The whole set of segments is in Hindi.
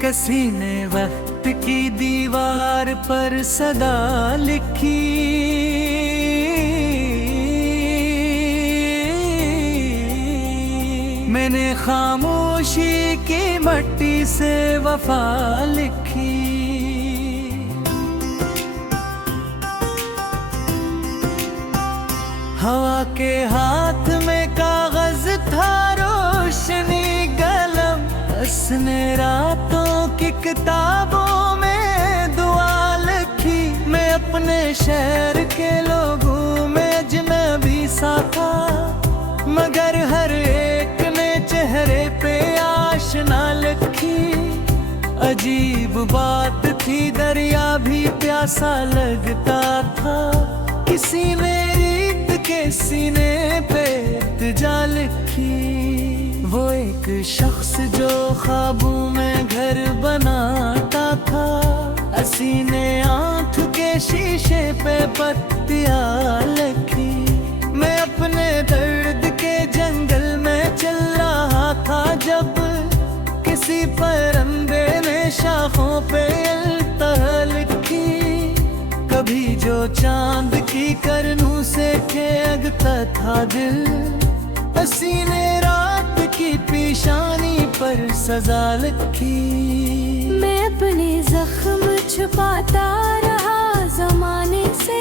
किसी ने वक्त की दीवार पर सदा लिखी, मैंने खामोशी की मट्टी से वफा लिखी। हवा के हाथ में कागज था, रोशनी कलम, उसने रातों की किताबों में दुआ लिखी। मैं अपने शहर के लोगों में अजनबी सा था, मगर हर एक ने चेहरे पे आशना लिखी। अजीब बात थी, दरिया भी प्यासा लगता था, किसी ने रीत के सीने पे इल्तिजा लिखी। वो एक शख्स जो ख्वाबों में घर बनाता था, हसीने आँख के शीशे पे पत्तियाँ लिखी। मैं अपने दर्द के जंगल में चल रहा था, जब किसी परिंदे ने शाखों पे अल्तहा लिखी। कभी जो चांद की करनों से खेगता था दिल, हसीने रात की पेशानी पर सजा लिखी। मैं अपने जख्म छुपाता रहा जमाने से,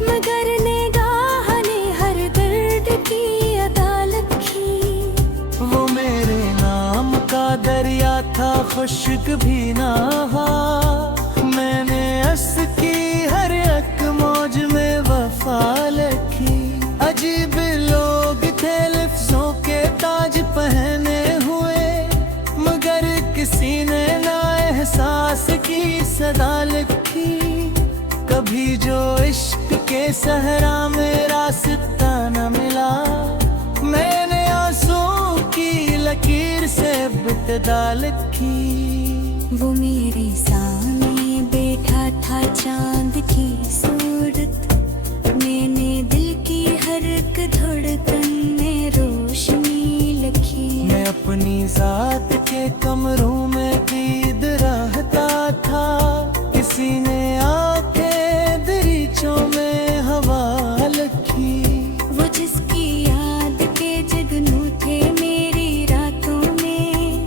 मगर निगाह ने हर दर्द की अदा लिखी। वो मेरे नाम का दरिया था, खुश्क भी ना हा, मैंने अस की हर एक मौज में वफा लिखी। अजीब लोग थे लफ्जों के ताज पहने हुए, मगर किसी ने ना एहसास की सदा लिखी। कभी जो इश्क के सहरा में रास्ता न मिला, मैंने आंसू की लकीर से इब्तिदा लिखी। वो मेरे सामने बैठा था चांद की सूरत, मैंने दिल की हर एक धड़कन में रोशनी लिखी। मैं अपनी जात के कमरों में ईद रहता था, किसी ने आके दरीचों में हवा लिखी। वो जिसकी याद के जगनू थे मेरी रातों में,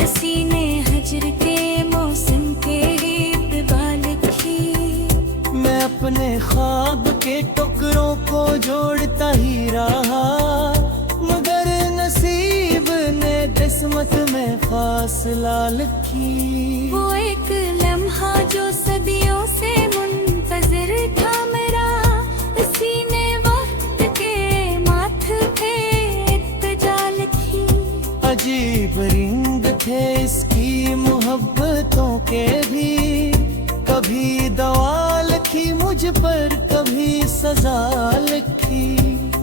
हसीने हजर के मौसम के इब्तिदा लिखी। मैं अपने ख्वाब के टुकड़ों को जोड़ता ही रहा, मगर नसीब ने किस्मत में फासला लिखी। वो एक लम्हा जो सदियों से मुंतज़िर था मेरा, इसी ने वक्त के माथ पे इत्तिजा लिखी। अजीब रिंग थे इसकी मोहब्बतों के भी, कभी दवा लिखी मुझ पर, कभी सजा लिखी।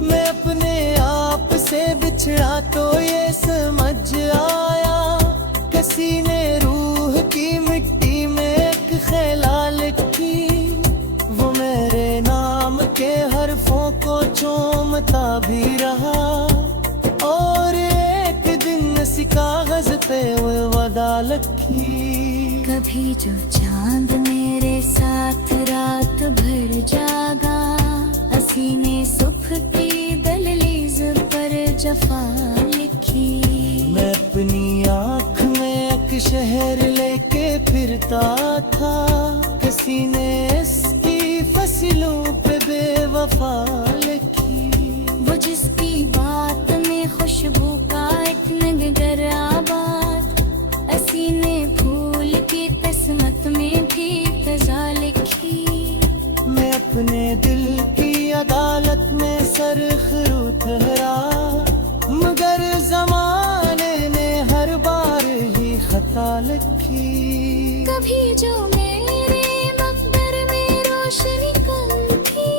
मैं अपने आप से बिछड़ा तो ये समझ आया, किसी ने रूह की मिट्टी में एक खैला लिखी। वो मेरे नाम के हरफों को चूमता भी रहा, और एक दिन इसी कागज पे वो वदा लिखी। कभी जो चांद मेरे साथ रात भर जागा, हसीने सुख की दहलीज पर जफा लिखी। मैं अपनी आँख में एक शहर लेके फिरता था, किसी ने इसकी फसलों पे बेवफा लिखी। वो जिसकी बात में खुशबू का एक नगर आबाद, हसीने फूल की किस्मत में भी तजा लिखी। मैं अपने दिल की अदालत में सरखरू ठहरा, मगर जमाने ने हर बार ही खता लिखी। कभी जो मेरे मकबर में रोशनी कम थी,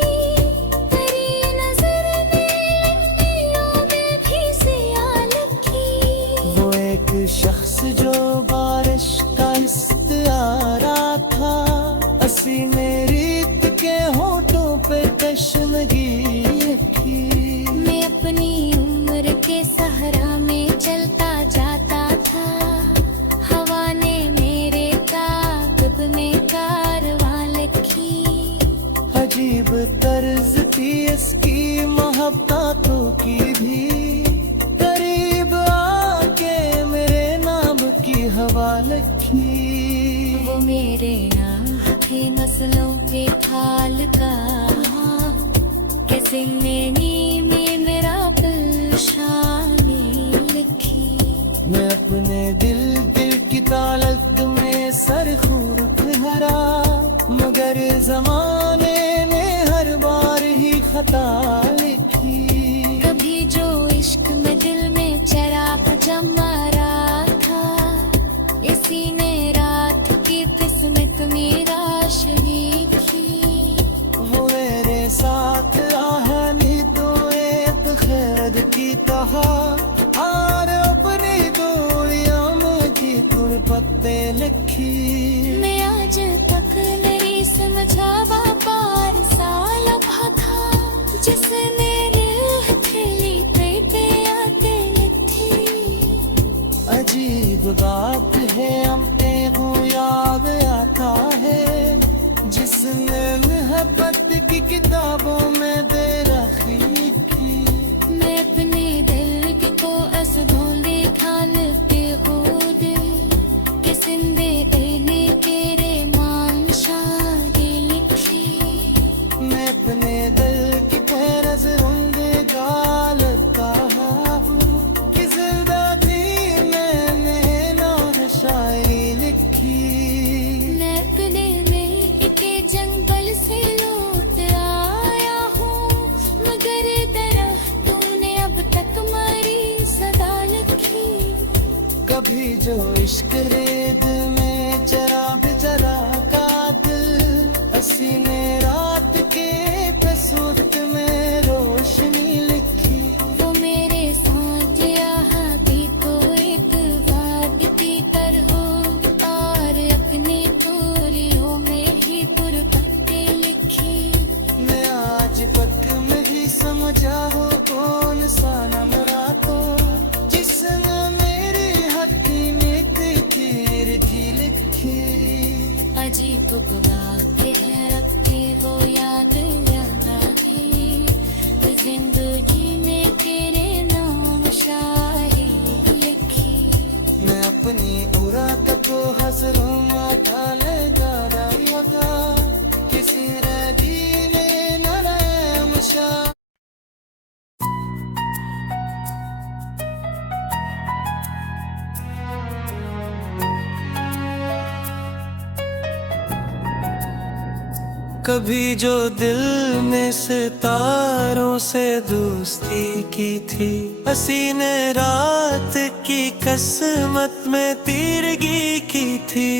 तेरी नजर ने लंडियों में भी सिया लिखी। वो एक शख्स जो बारिश का इस्तिआरा था, हसी में रीत के होठों पे तशनगी लिखी। मैं अपनी उम्र के सहरा में चलता जाता था, हवा ने थी इसकी मोहब्बतों की भी। करीब आके मेरे नाम की हवा लगी। वो मेरे नाम थे नस्लों के थाल का, कैसे नैनी में मेरा परेशानी लिखी। मैं अपने दिल की तालत में सर खूर हरा, मगर जमाने ने हर बार ही खता लिखी। कभी जो इश्क में दिल में चराग जमा रहा था, इसी ने रात की किस्मत मेरा शरीक की। वो मेरे साथ आहनी तो एक खैर की कहा, और अपनी दूरियों में की तुड़ पत्ते लिखी। मैं आज तक नहीं समझा बापार साल था, जिसने रेह थैली पे आते थी। अजीब बात है हमने को याद आता है, जिसने मोहब्बत की किताबों में दे रखी थी। मैं अपने दिल को असदों देखा लगते हो दिल, किसने पहले तेरे मान शादी लिखी। मैं अपने दिल की पैरज रूंदे गालता हूँ, कि जिंदगी मैंने ना शायरी लिखी। मैं अपने में के जंगल से लौट आया हूँ, मगर दरख्तों ने अब तक मारी सदा लिखी। कभी जो इश्क रेत में जरा बेजरा का दिल, हसीने रात के पेसूत में रोशनी लिखी। वो मेरे साथ यहाँ भी तो एक वादती पर हो, और अपनी टोरियों में ही गुरबतें लिखी। मैं आज पक में ही समझा हो कौन सा नमरा तो, जिसने मेरी हथी में तीर थी लिखी। अजीब बुलाते हैं रखते वो याद भी, जिंदगी में तेरे नाम शायरी लिखी। मैं अपनी उरात को हसरों माथा लगा लगा, किसी रदी ने नरम शा। कभी जो दिल में सितारों से दोस्ती की थी, हसीने रात की किस्मत में तीरगी की थी।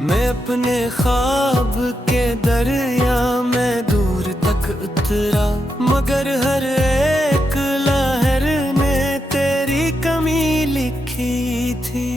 मैं अपने ख्वाब के दरिया में दूर तक उतरा, मगर हर एक लहर ने तेरी कमी लिखी थी।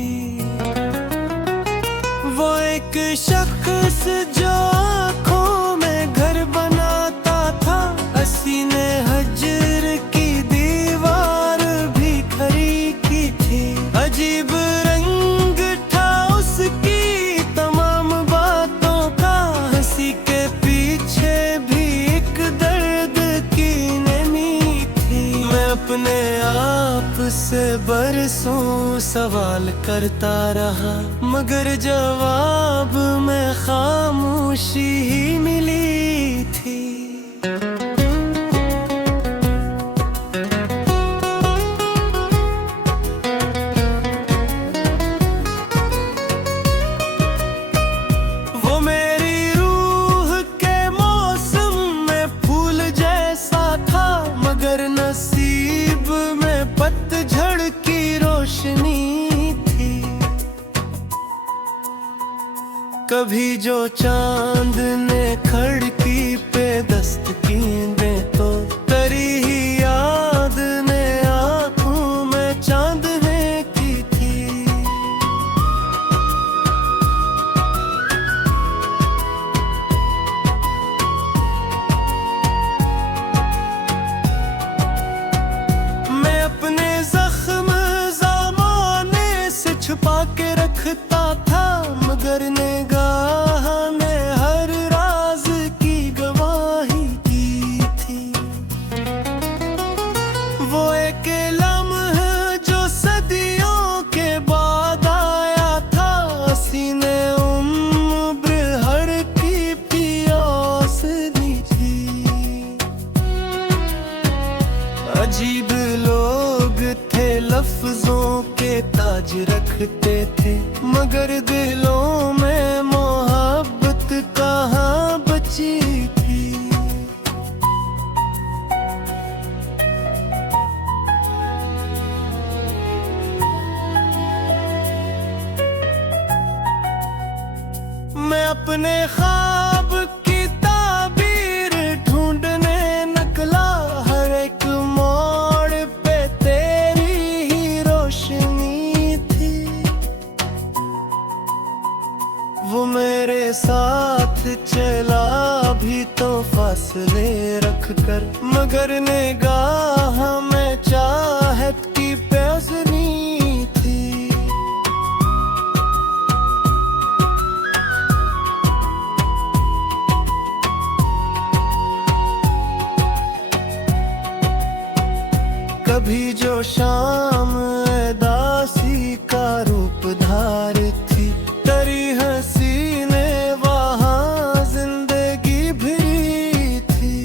वो एक शख्स जो आँखों में घर बनाता था, हसीने हजर की दीवार भी खड़ी की थी। अजीब रंग था उसकी तमाम बातों का, हंसी के पीछे भी एक दर्द की नमी थी। मैं अपने आप से बरसों सवाल करता रहा, मगर जवाब में खामोशी ही मिली थी। वो मेरी रूह के मौसम में फूल जैसा था, मगर नसीब में पतझड़ की रोशनी थी। कभी जो चांद ने खिड़की पे दस्त की दे, तो तेरी ही याद ने आंखों में चांदने की थी। मैं अपने लफ्जों के ताज रखते थे, मगर दिलों में मोहब्बत कहाँ बची थी। मैं अपने ख्वाब की ताबीर ढूंढने निकला, हर एक मोड़ पे तेरी ही रोशनी थी। वो मेरे साथ चला भी तो फासले रख कर, मगर निगाह में चाहत की प्यासनी थी। कभी जो शाम दासी का रूप धार थी, तेरी हंसी ने वहाँ जिंदगी भरी थी।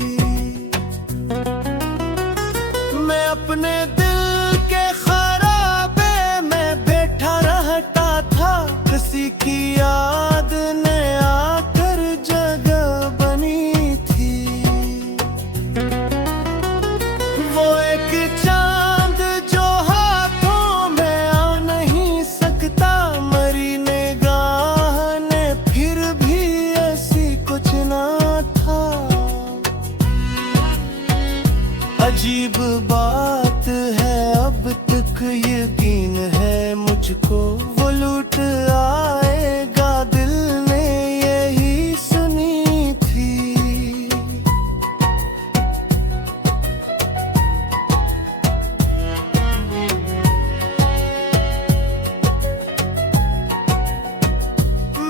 मैं अपने दिल के खराबे में बैठा रहता था, किसी की याद ने आकर जगह बनी थी। वो एक चांद जो हाथों में आ नहीं सकता, मरी निगाह ने फिर भी ऐसी कुछ ना था। अजीब बात है अब तक यकीन है मुझको, वो लूट आएगा दिल ने यही सुनी थी।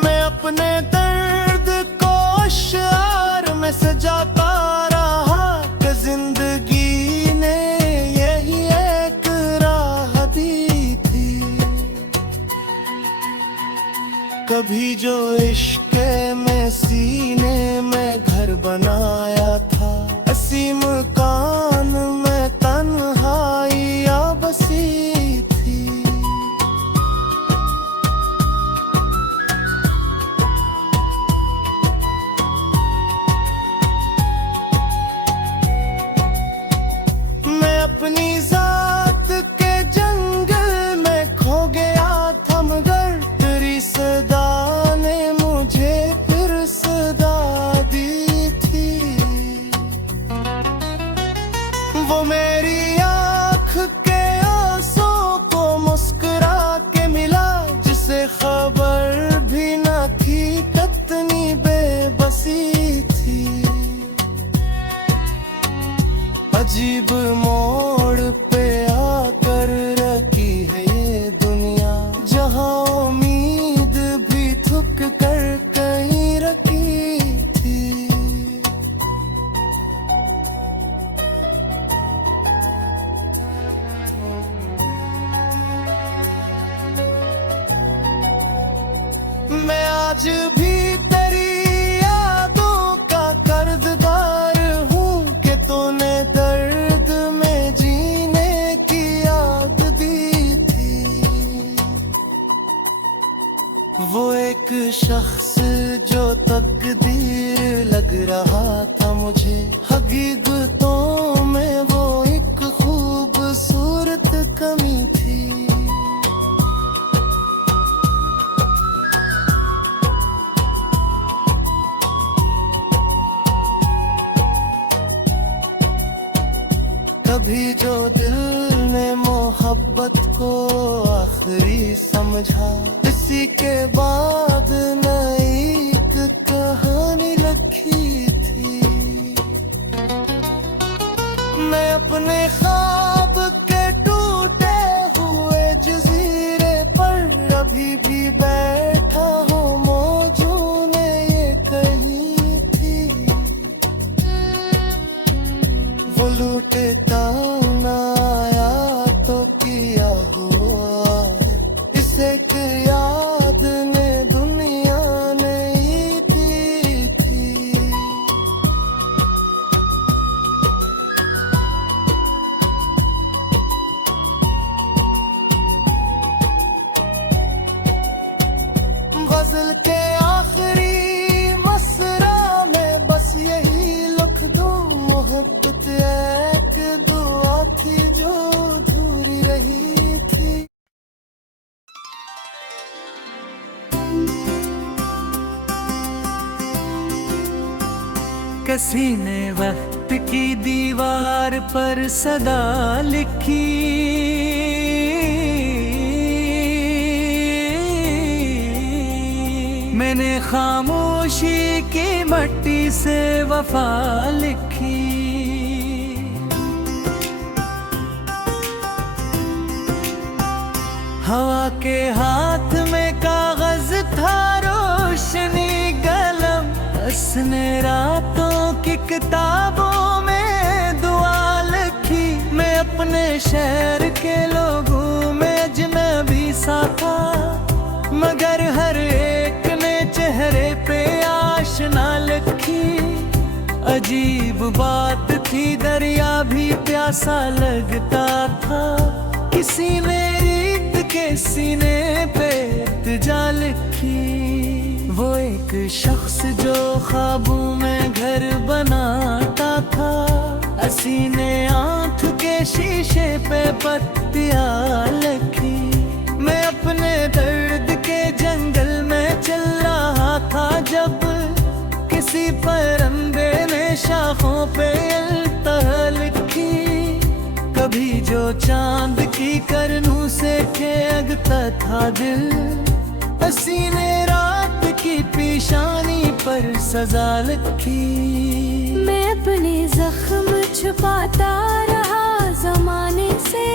मैं अपने दर्द को अश्आर में सजाता रहा, कि जिंदगी ने यही एक राह दी थी। कभी जो इश्क में सीने में घर बनाया था, असीम कान में तन्हाइयाँ बसी थी। मैं अपनी जात के जंगल में खो गया था, मगर तेरी सदा ने मुझे फिर सदा दी थी। वो मेरी आँख के आंसू को मुस्कुरा के मिला, जिसे खबर भी न थी कितनी बेबसी थी। अजीब मोड़ पे आकर रखी है ये दुनिया, जहाँ उम्मीद भी थुक कर कहीं रखी थी। मैं आज भी तेरी यादों का कर्जदार हूँ, कि तूने दर्द में जीने की याद दी थी। वो एक शख्स जो तकदीर लग रहा था मुझे, हकीकतों में वो एक खूबसूरत कमी थी। कभी जो दिल ने मोहब्बत को आखिरी समझा, इसी के बाद नई एक कहानी लिखी थी। मैं अपने ख्वाब के टूटे हुए जजीरे पर अभी भी बैठा हूँ, मौजू ने ये कही थी। वो लूटता ना आया तो किया हुआ, इसे एक याद ने दुनिया ने ही दी थी। के आखिरी मसरा में बस यही लिख दूं, मोहब्बत एक दुआ थी जो अधूरी रही थी। किसी ने वक्त की दीवार पर सदा लिखी, मैंने खामोशी की मट्टी से वफा लिखी। हवा के हाथ में कागज था, रोशनी कलम, उसने रातों की किताबों में दुआ लिखी। मैं अपने शहर के लोगों में अजनबी सा था, मगर हर एक ने चेहरे पे आशना लिखी। अजीब बात थी, दरिया भी प्यासा लगता था, किसी ने रीत के सीने पे इल्तिजा लिखी। वो एक शख्स जो ख्वाबों में घर बनाता था, हसीने आंख के शीशे पे पत्तियां लिखी। मैं अपने दर्द के जंगल में चल रहा था, जब किसी परिंदे ने शाखों पे अल्तह लिखी। कभी जो चांद की करनों से खेगता था दिल, हसीने रात की पेशानी पर सजा लिखी। मैं अपने जख्म छुपाता रहा जमाने से,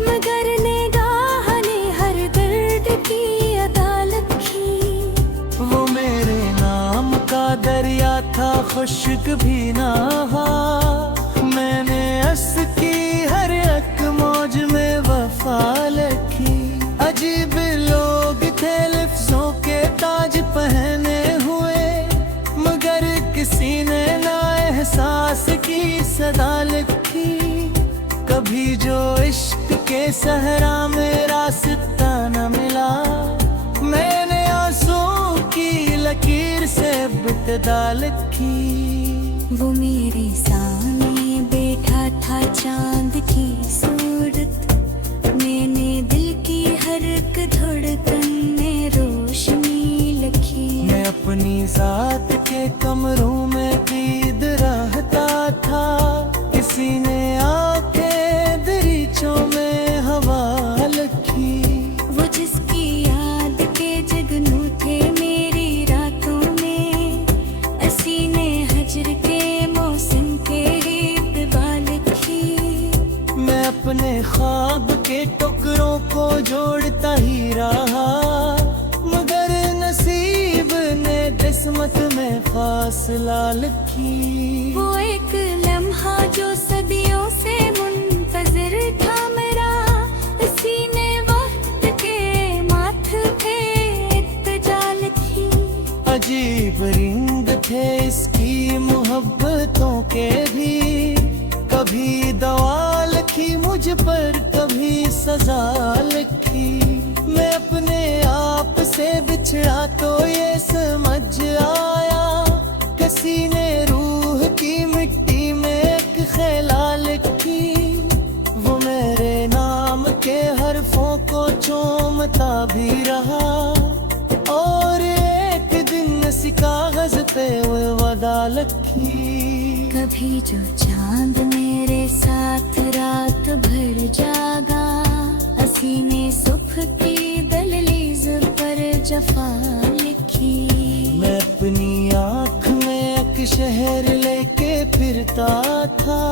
मगर निगाह ने हर दर्द की अदालत की। वो मेरे नाम का दरिया था, खुश्क भी ना हुआ, मैंने अस की हर एक मौज में वफा लिखी। अजीब लोग थे लफ्जों के ताज पहने हुए, मगर किसी ने ना एहसास की सदा लिखी। कभी जो इश्क के सहरा में रास्ता न मिला, मैंने आंसू की लकीर से इब्तिदा लिखी। वो मेरे सामने बैठा था चांद की सूरत, मैंने दिल की हर एक धड़कन में रोशनी लिखी। मैं अपनी जात के कमरों में ईद रहता था, किसी ने आके दरीचों में हवा लिखी। वो जिसकी याद के जगनू थे मेरी रातों में, हसीने हजर के मौसम के इब्तिदा लिखी। मैं अपने ख्वाब के टुकड़ों को जोड़ता ही रहा, मगर नसीब ने किस्मत में फासला लिखी। वो एक लम्हा जो सदियों से मुंतजिर था मेरा, सीने वक्त के माथ पे इत्तिजा लिखी। अजीब रिंग थे इसकी मोहब्बतों के भी, कभी दवा लिखी मुझ पर, कभी सजा लिखी। मैं अपने आप से बिछड़ा तो ये समझ आया, किसी ने रूह की मिट्टी में एक खैला लिखी। वो मेरे नाम के हरफों को चूमता भी रहा, और एक दिन इसी कागज पे वो वदा लिखी। कभी जो चांद मेरे साथ रात भर जागा, हसीने सुबह की दहलीज पर जफा लिखी। मैं अपनी आँख में एक शहर लेके फिरता था,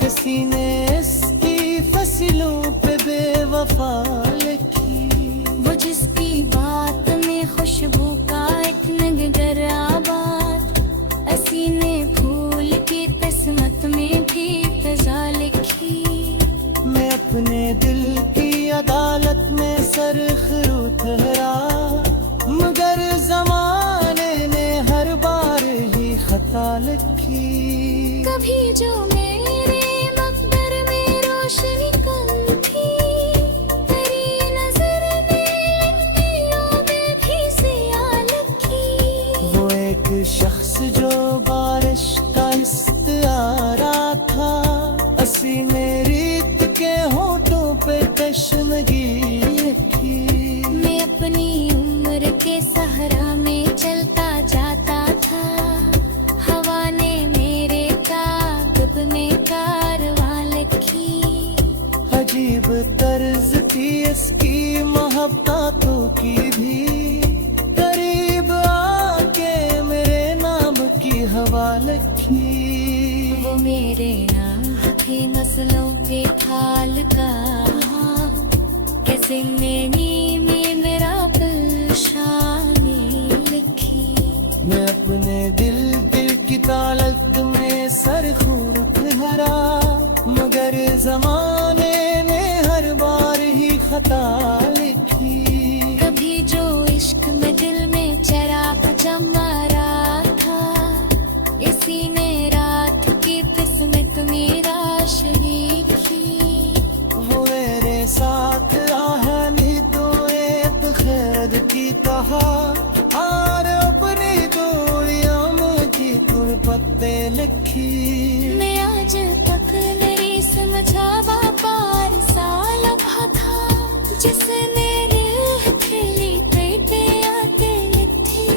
किसी ने इसकी फसलों पे बेवफा लिखी। वो जिसकी बात में खुशबू का एक नगर आबाद, हसीने फूल की किस्मत में भी फजा लिखी। मैं अपने दिल की अदालत में सरखरू ठहरा, मगर जमाने ने हर बार ही खता लिखी। कभी जो मेरे मकबर में रोशनी कम थी, तेरी नजर में लंबियों में भी सिया रखी। मैं अपनी उम्र के सहरा में चलता जाता था, हवा ने मेरे ताक़ब में कारवां लिखी। अजीब तर्ज थी इसकी मोहब्बतों की भी, करीब आके मेरे नाम की हवा लखी। वो मेरे नाम थे नस्लों पे थाल का, कैसे मैंने में मेरा शाने लिखी। मैं अपने दिल की तालत में सरखूर हरा, मगर जमाने ने हर बार ही खता लिखी। कभी जो इश्क में दिल में चराग जमा रहा था, इसी ने रात की किस्मत मेरा शरीक की। वो मेरे साथ रहा नहीं तो एक खैर की कहा, और अपनी दूरियां मुझे तुल पत्ते लिखी। मैं आज तक नहीं समझा पार साल था, जिसने रूह खेली पेटे आते थी।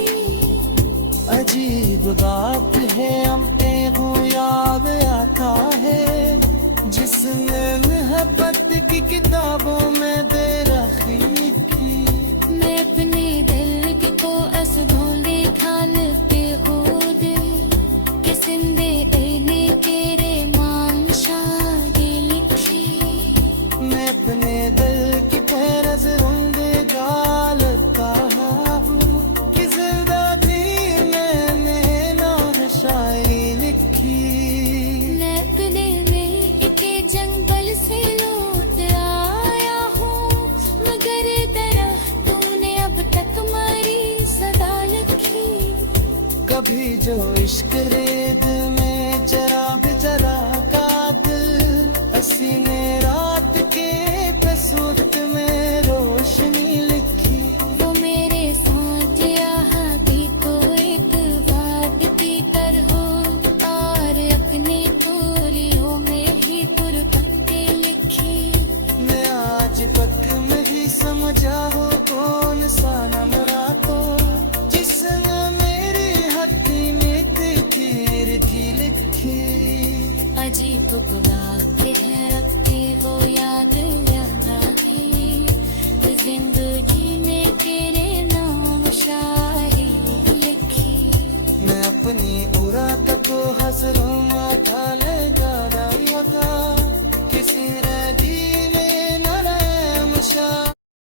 अजीब बात है हमने को याद आता है, जिसने मोहब्बत की किताबों में